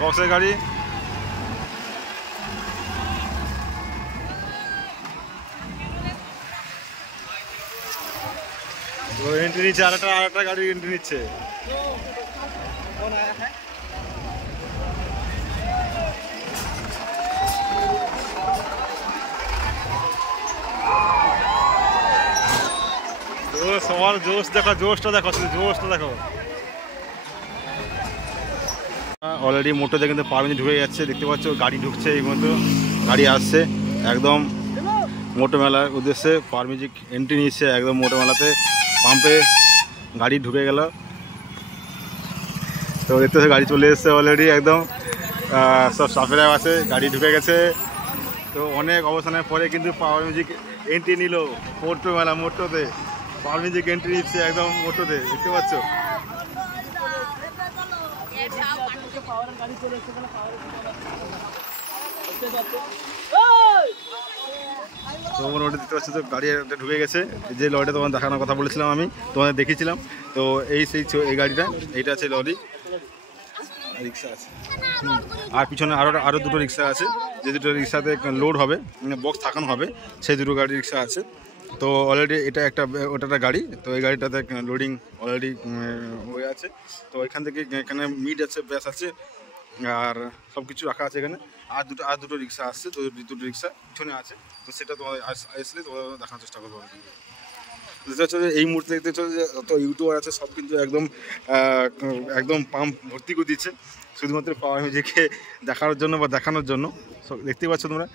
বক্সের গাড়ি। তো এন্ট্রি নিচ্ছে, আরেকটা গাড়ি এন্ট্রি নিচ্ছে। সবার জোশ দেখো, জোশটা দেখো, জোশটা দেখো। অলরেডি মোটোতে কিন্তু পারমিট ঢুকে যাচ্ছে, দেখতে পাচ্ছ গাড়ি ঢুকছে, এই মতো গাড়ি আসছে একদম মোটো মেলার উদ্দেশ্যে। পারমিউজিক এন্ট্রি নিচ্ছে একদম মোটো মেলাতে, পাম্পে গাড়ি ঢুকে গেল। তো দেখতে পাচ্ছ গাড়ি চলে এসছে অলরেডি, একদম সব স্টাফেরা আছে, গাড়ি ঢুকে গেছে। তো অনেক অবস্থানের পরে কিন্তু পারমিউজিক এন্ট্রি নিল মোটো মেলা, মোটোতে পারমিউজিক এন্ট্রি নিচ্ছে একদম মোটোতে, দেখতে পাচ্ছ। তো মোটামুটি দেখতে পাচ্ছি তো গাড়ি একটা ঢুকে গেছে, যে লরিটা তোমার দেখানোর কথা বলেছিলাম, আমি তোমাদের দেখিয়েছিলাম। তো এই গাড়িটা, এইটা আছে লরি, রিক্সা আছে, আর পিছনে আরও দুটো রিক্সা আছে, যে দুটো রিক্সাতে লোড হবে, মানে বক্স থাকানো হবে, সেই দুটো গাড়ি রিক্সা আছে। তো অলরেডি এটা ওটা একটা গাড়ি, তো এই গাড়িটাতে লোডিং অলরেডি হয়ে আছে। তো এখান থেকে এখানে মিট আছে, ব্যাস আছে, আর সব কিছু রাখা আছে এখানে। আর দুটো রিক্সা আসছে, তো দুটো রিক্সা পিছনে আছে, তো সেটা তোমার আসলে তোমার দেখানোর চেষ্টা করবো। দেখতে পাচ্ছ যে এই মুহূর্তে দেখতে পাচ্ছ যে যত ইউটিউবার আছে সব কিন্তু একদম পাম্প ভর্তি করে দিচ্ছে, শুধুমাত্র পারমিউজিককে দেখানোর জন্য বা দেখানোর জন্য। দেখতেই পাচ্ছ তোমরা,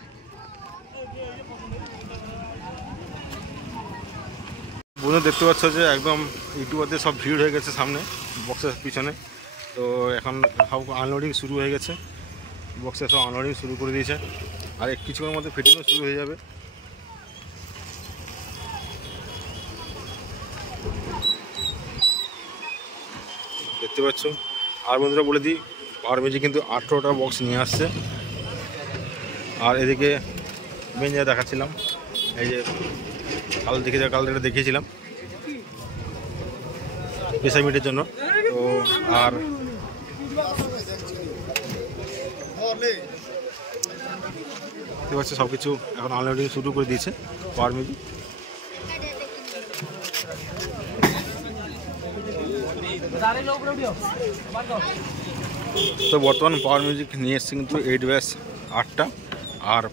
বন্ধু দেখতে পাচ্ছ যে একদম ইউটিউবারদের সব ভিড় হয়ে গেছে সামনে বক্সের পিছনে। তো এখন সব আনলোডিং শুরু হয়ে গেছে, বক্সে সব আনলোডিং শুরু করে দিয়েছে, আর কিছুক্ষণের মধ্যে ফিটিংও শুরু হয়ে যাবে। দেখতে পাচ্ছ। আর বন্ধুরা বলে দিই, পারমিউজিক কিন্তু 18টা বক্স নিয়ে আসছে। আর এদিকে মেন যা দেখাচ্ছিলাম, এই যে কাল এটা দেখিয়েছিলাম পেশা মিটের জন্য। তো আর দেখতে পাচ্ছি সব কিছু এখন আনলোডিং শুরু করে দিয়েছে পারমিউজিক। তো বর্তমান পারমিউজিক নিয়ে এসছে কিন্তু 8 ব্যাস 8টা আর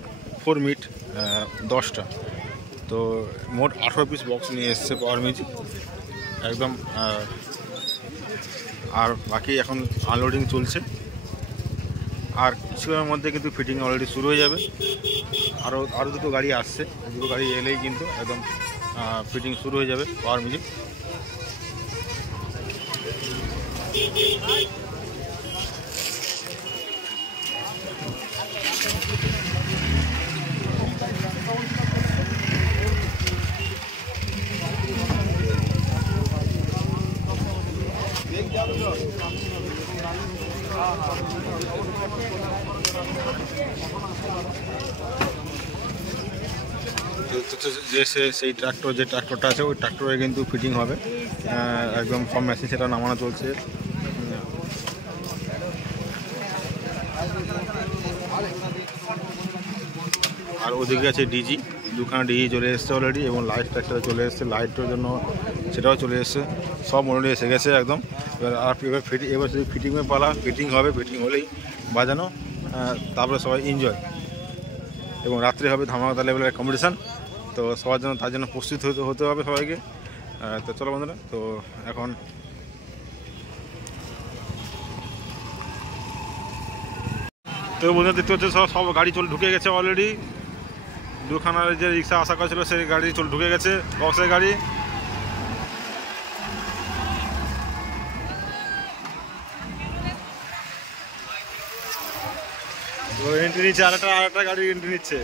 4 মিট 10টা। তো মোট 18 পিস বক্স নিয়ে এসছে পারমিউজিক একদম। আর বাকি এখন আনলোডিং চলছে, আর কিছুক্ষণের মধ্যে কিন্তু ফিটিং অলরেডি শুরু হয়ে যাবে। আরও দুটো গাড়ি আসছে, দুটো গাড়ি এলেই কিন্তু একদম ফিটিং শুরু হয়ে যাবে পারমিউজিক। সেই ট্রাক্টরটা আছে, ওই ট্রাক্টরে কিন্তু ফিটিং হবে একদম, সব মেশিন সেটা নামানো চলছে। আর ওদিকে আছে ডিজি, দুখানা ডিজি চলে এসছে অলরেডি, এবং লাইট ট্রাক্টরে চলে এসছে, লাইটের জন্য সেটাও চলে এসছে, সব মোটামুটি এসে গেছে একদম। এবার শুধু ফিটিংয়ের পালা, ফিটিং হবে, ফিটিং হলেই বাজানো, তারপরে সবাই এনজয়, এবং রাত্রে হবে ধামাকা লেভেলের কম্পিটিশান। তো সবার জন্য, তার জন্য প্রস্তুত হতে হবে সবাইকে। তো চলো বন্ধুরা, তো এখন তো বন্ধুরা দেখতে হচ্ছে সব গাড়ি ঢুকে গেছে অলরেডি। দুখানার যে রিক্সা আসা করেছিল সেই গাড়ি ঢুকে গেছে, বক্সের গাড়ি। তো এন্ট্রি নিচ্ছে, আরেকটা গাড়ি এন্ট্রি নিচ্ছে।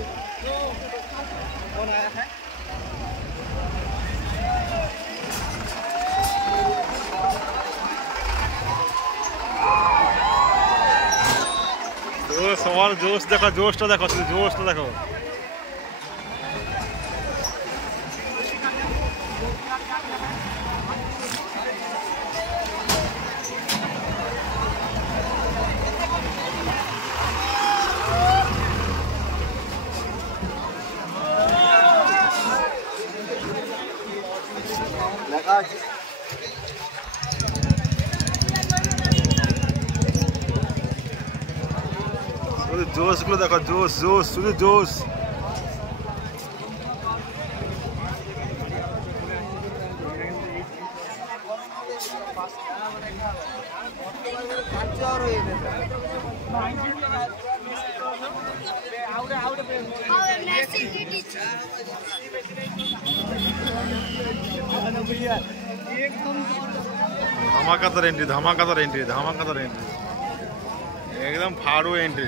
তো সবার জোশ দেখো, জোশটা দেখো, জোশটা দেখো। जोश गुलो देखो जोश जोश शुद्ध जोश धमाकादार एंट्री एकदम फाड़ू एंट्री